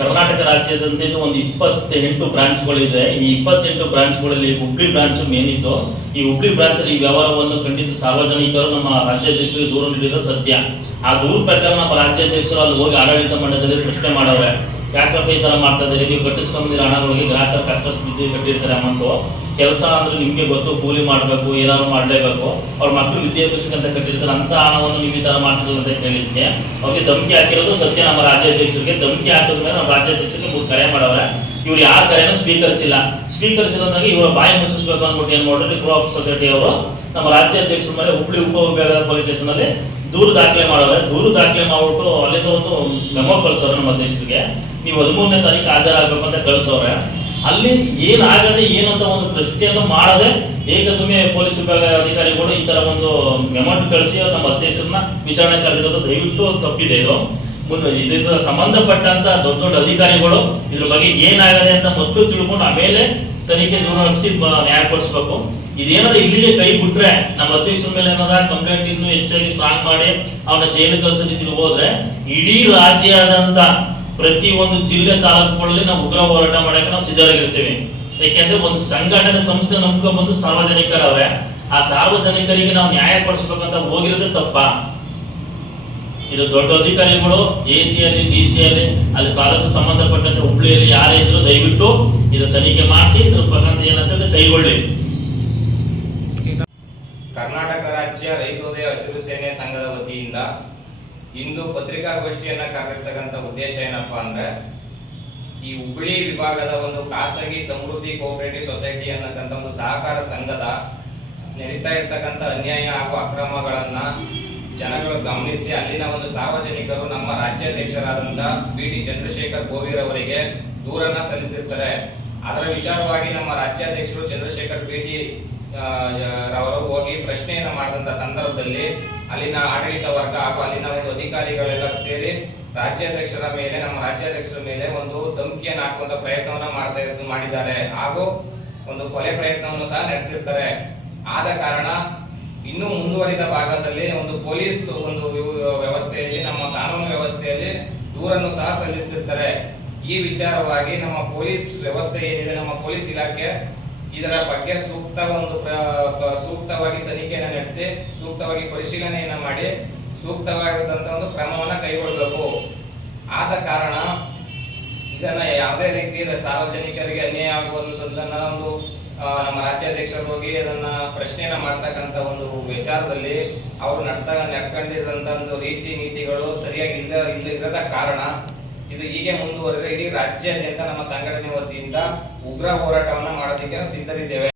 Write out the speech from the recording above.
ಕರ್ನಾಟಕ ರಾಜ್ಯದಂತೆ ಒಂದು 28 ಬ್ರಾಂಚ್ಗಳಿದೆ. ಈ 28 ಬ್ರಾಂಚ್ಗಳಲ್ಲಿ Hubli branch main ಇತ್ತು. ಈ ಹುಬ್ಳಿ ಬ್ರಾಂಚ್ ಈ ವ್ಯವಹಾರವನ್ನು ಖಂಡಿತ ಸಾರ್ವಜನಿಕರು ನಮ್ಮ ರಾಜ್ಯಾಧ್ಯಕ್ಷರಿಗೆ ದೂರು ನೀಡಿದ ಸತ್ಯ. ಆ ದೂರು ಪ್ರಕಾರ ನಮ್ಮ ರಾಜ್ಯಾಧ್ಯಕ್ಷರು ಅಲ್ಲಿ ಹೋಗಿ ಆಡಳಿತ ಮಂಡಲದಲ್ಲಿ ಪ್ರಶ್ನೆ ಮಾಡವ್ರೆ, ಯಾಕಪ್ಪ ಈ ತರ ಮಾಡ್ತಾ ಇದ್ದಾರೆ, ನೀವು ಕಟ್ಟಿಸ್ಕೊಂಡಿರೋ ಹಣಗಳಿಗೆ ಗ್ರಾಹಕರ ಕಷ್ಟ ಸ್ಥಿತಿ ಕಟ್ಟಿರ್ತಾರೆ ಅಮ್ಮಂತು. ಕೆಲಸ ಅಂದ್ರೆ ನಿಮ್ಗೆ ಗೊತ್ತು, ಕೂಲಿ ಮಾಡಬೇಕು, ಏನಾದ್ರು ಮಾಡಲೇಬೇಕು, ಅವ್ರ ಮಕ್ಕಳು ವಿದ್ಯಾಭ್ಯಾಸಕ್ಕೆ ಅಂತ ಕಟ್ಟಿರ್ತಾರೆ, ಅಂತ ಹಣವನ್ನು ನೀವು ಈ ತರ ಮಾಡ್ತಿರಲ್ಲ ಅಂತ ಕೇಳಿದ್ದೆ. ಅವ್ರಿಗೆ ಧಮಕಿ ಹಾಕಿರೋದು ಸತ್ಯ. ನಮ್ಮ ರಾಜ್ಯಾಧ್ಯಕ್ಷರಿಗೆ ಧಮಕಿ ಹಾಕಿದ್ಮೇಲೆ ನಮ್ಮ ರಾಜ್ಯಾಧ್ಯಕ್ಷರಿಗೆ 3 ಕರೆ ಮಾಡವ್ರೆ. ಇವ್ರು ಯಾರ ಕರೆಯನ್ನು ಸ್ವೀಕರಿಸಿದಾಗ ಇವರ ಬಾಯಿ ಮುಚ್ಚಿಸ್ಬೇಕು ಅಂದ್ಬಿಟ್ಟು ಏನ್ ಮಾಡಿದ್ರೆ ಗ್ರೋ ಅಪ್ ಸೊಸೈಟಿ ಅವರು ನಮ್ಮ ರಾಜ್ಯಾಧ್ಯಕ್ಷರ ಮೇಲೆ ಹುಬ್ಳಿ ಉಪವಿಭಾಗದ ಪೊಲೀಸ್ ಸ್ಟೇಷನ್ ಅಲ್ಲಿ ದೂರು ದಾಖಲೆ ಮಾಡವ್ರೆ. ದೂರು ದಾಖಲೆ ಮಾಡ್ಬಿಟ್ಟು ಅಲ್ಲಿಂದ ಒಂದು ಮೆಮೊ ಕಳ್ಸವ್ರೆ ನಮ್ಮ ಅಧ್ಯಕ್ಷರಿಗೆ, ನೀವು 13ನೇ ತಾರೀಕು ಹಾಜರಾಗಬೇಕು ಅಂತ ಕಳ್ಸವ್ರೆ. ಅಲ್ಲಿ ಏನಾಗದೆ ಏನಂತ ಒಂದು ಪ್ರಶ್ನೆಯನ್ನು ಮಾಡದೆ ಏಕದೊಮ್ಮೆ ಪೊಲೀಸ್ ವಿಭಾಗ ಅಧಿಕಾರಿಗಳು ಈ ತರ ಒಂದು ಮೆಮೊಂಟ್ ಕಳಿಸಿ ನಮ್ಮ ಅಧ್ಯಕ್ಷರನ್ನ ವಿಚಾರಣೆ ಕರೆದಿರೋದು ದಯವಿಟ್ಟು ತಪ್ಪಿದೆ. ಇದು ಮುಂದೆ ಇದರಿಂದ ಸಂಬಂಧಪಟ್ಟಂತ ದೊಡ್ಡ ದೊಡ್ಡ ಅಧಿಕಾರಿಗಳು ಇದ್ರ ಬಗ್ಗೆ ಏನಾಗದೆ ಅಂತ ಮೊದಲು ತಿಳ್ಕೊಂಡು ಆಮೇಲೆ ತನಿಖೆ ದೂರ ನಡೆಸಿ ನ್ಯಾಯಪಡಿಸ್ಬೇಕು. ಇದೇನಾದ್ರೂ ಇಲ್ಲಿಗೆ ಕೈ ಬಿಟ್ರೆ ನಮ್ಮ ಅಧ್ಯಕ್ಷರ ಮೇಲೆ ಏನಾರ ಕಂಪ್ಲೇಂಟ್ ಇನ್ನೂ ಹೆಚ್ಚಾಗಿ ಸ್ಟ್ರಾಂಗ್ ಮಾಡಿ ಅವನ ಜೈಲಿಗೆ ಕಳಿಸೋ ರೀತಿಯಲ್ಲಿ ಹೋದ್ರೆ ಇಡೀ ರಾಜ್ಯದಂತ ಪ್ರತಿ ಒಂದು ಜಿಲ್ಲೆ ತಾಲೂಕುಗಳಲ್ಲಿ ನಾವು ಉಗ್ರ ಹೋರಾಟ ಮಾಡಕ್ಕೆ ನಾವು ಸಿದ್ಧರಾಗಿರ್ತೀವಿ. ಯಾಕೆಂದ್ರೆ ಒಂದು ಸಂಘಟನೆ ಸಂಸ್ಥೆ ನಂಬ್ಕೊಂಡು ಬಂದು ಸಾರ್ವಜನಿಕರವ್ರೆ, ಆ ಸಾರ್ವಜನಿಕರಿಗೆ ನಾವು ನ್ಯಾಯ ಪಡಿಸ್ಬೇಕಂತ ಹೋಗಿರೋದೇ ತಪ್ಪ. ಇದು ದೊಡ್ಡ ಅಧಿಕಾರಿಗಳು AC ಅಲ್ಲಿ DC ಅಲ್ಲಿ ಅಲ್ಲಿ ತಾಲೂಕು ಸಂಬಂಧಪಟ್ಟಂತೆ ಹುಬ್ಳಿಯಲ್ಲಿ ಯಾರೇ ಇದ್ರು ದಯವಿಟ್ಟು ಇದು ತನಿಖೆ ಮಾಡಿಸಿ ಇದ್ರ ಪ್ರಕಾರ ಏನಂತ ಕೈಗೊಳ್ಳಿ. ಕರ್ನಾಟಕ ರಾಜ್ಯ ರೈತೋದಯ ಹಸಿರು ಸೇನೆ ಸಂಘದ ವತಿಯಿಂದ ಇಂದು ಪತ್ರಿಕಾಗೋಷ್ಠಿಯನ್ನ ಕರೆದಿರ್ತಕ್ಕಂಥ ಉದ್ದೇಶ ಏನಪ್ಪಾ ಅಂದ್ರೆ, ಈ ಹುಬ್ಬಳ್ಳಿ ವಿಭಾಗದ ಒಂದು ಖಾಸಗಿ ಸಮೃದ್ಧಿ ಕೋಆಪರೇಟಿವ್ ಸೊಸೈಟಿ ಅನ್ನತಕ್ಕಂಥ ಒಂದು ಸಹಕಾರ ಸಂಘದ ನಡೀತಾ ಇರ್ತಕ್ಕಂಥ ಅನ್ಯಾಯ ಹಾಗೂ ಅಕ್ರಮಗಳನ್ನ ಜನಗಳು ಗಮನಿಸಿ ಅಲ್ಲಿನ ಒಂದು ಸಾರ್ವಜನಿಕರು ನಮ್ಮ ರಾಜ್ಯಾಧ್ಯಕ್ಷರಾದಂಥ BT ಚಂದ್ರಶೇಖರ್ ಗೋವಿರ್ ಅವರಿಗೆ ದೂರನ್ನ ಸಲ್ಲಿಸಿರ್ತಾರೆ. ಅದರ ವಿಚಾರವಾಗಿ ನಮ್ಮ ರಾಜ್ಯಾಧ್ಯಕ್ಷರು ಚಂದ್ರಶೇಖರ್ BT ರವರು ಹೋಗಿ ಪ್ರಶ್ನೆಯನ್ನ ಮಾಡಿದಂತ ಸಂದರ್ಭದಲ್ಲಿ ಅಲ್ಲಿನ ಆಡಳಿತ ವರ್ಗ ಹಾಗೂ ಅಲ್ಲಿನ ಒಂದು ಅಧಿಕಾರಿಗಳೆಲ್ಲ ಸೇರಿ ನಮ್ಮ ರಾಜ್ಯಾಧ್ಯಕ್ಷರ ಮೇಲೆ ಒಂದು ಧಮಕಿಯನ್ನು ಹಾಕುವಂತ ಪ್ರಯತ್ನವನ್ನ ಮಾಡಿದ್ದಾರೆ ಹಾಗೂ ಒಂದು ಕೊಲೆ ಪ್ರಯತ್ನವನ್ನು ಸಹ ನಡೆಸಿರ್ತಾರೆ. ಆದ ಕಾರಣ ಇನ್ನೂ ಮುಂದುವರಿದ ಭಾಗದಲ್ಲಿ ಒಂದು ಪೊಲೀಸ್ ಒಂದು ವ್ಯವಸ್ಥೆಯಲ್ಲಿ ನಮ್ಮ ಕಾನೂನು ವ್ಯವಸ್ಥೆಯಲ್ಲಿ ದೂರನ್ನು ಸಹ ಸಲ್ಲಿಸಿರ್ತಾರೆ. ಈ ವಿಚಾರವಾಗಿ ನಮ್ಮ ಪೊಲೀಸ್ ವ್ಯವಸ್ಥೆ ಏನಿದೆ, ನಮ್ಮ ಪೊಲೀಸ್ ಇಲಾಖೆ ಇದರ ಬಗ್ಗೆ ಸೂಕ್ತವಾಗಿ ತನಿಖೆಯನ್ನು ನಡೆಸಿ ಸೂಕ್ತವಾಗಿ ಪರಿಶೀಲನೆಯನ್ನ ಮಾಡಿ ಸೂಕ್ತವಾದಂತಹ ಒಂದು ಕ್ರಮವನ್ನ ಕೈಗೊಳ್ಳಬೇಕು. ಆದ ಕಾರಣ ಇದನ್ನ ಯಾವುದೇ ರೀತಿ ಸಾರ್ವಜನಿಕರಿಗೆ ಅನ್ಯಾಯ ಆಗುವಂತದನ್ನ ಒಂದು ನಮ್ಮ ರಾಜ್ಯಾಧ್ಯಕ್ಷರು ಹೋಗಿ ಅದನ್ನ ಪ್ರಶ್ನೆಯನ್ನ ಮಾಡ್ತಕ್ಕಂಥ ಒಂದು ವಿಚಾರದಲ್ಲಿ ಅವರು ನಡ್ಕೊಂಡಿರೋಂಥ ಒಂದು ರೀತಿ ನೀತಿಗಳು ಸರಿಯಾಗಿ ಇಲ್ಲದ ಕಾರಣ ಇದು ಹೀಗೆ ಮುಂದುವರೆದರೆ ಇಡೀ ರಾಜ್ಯಾದ್ಯಂತ ನಮ್ಮ ಸಂಘಟನೆ ವತಿಯಿಂದ ಉಗ್ರ ಹೋರಾಟವನ್ನ ಮಾಡೋದಕ್ಕೆ ಸಿದ್ಧರಿದ್ದೇವೆ.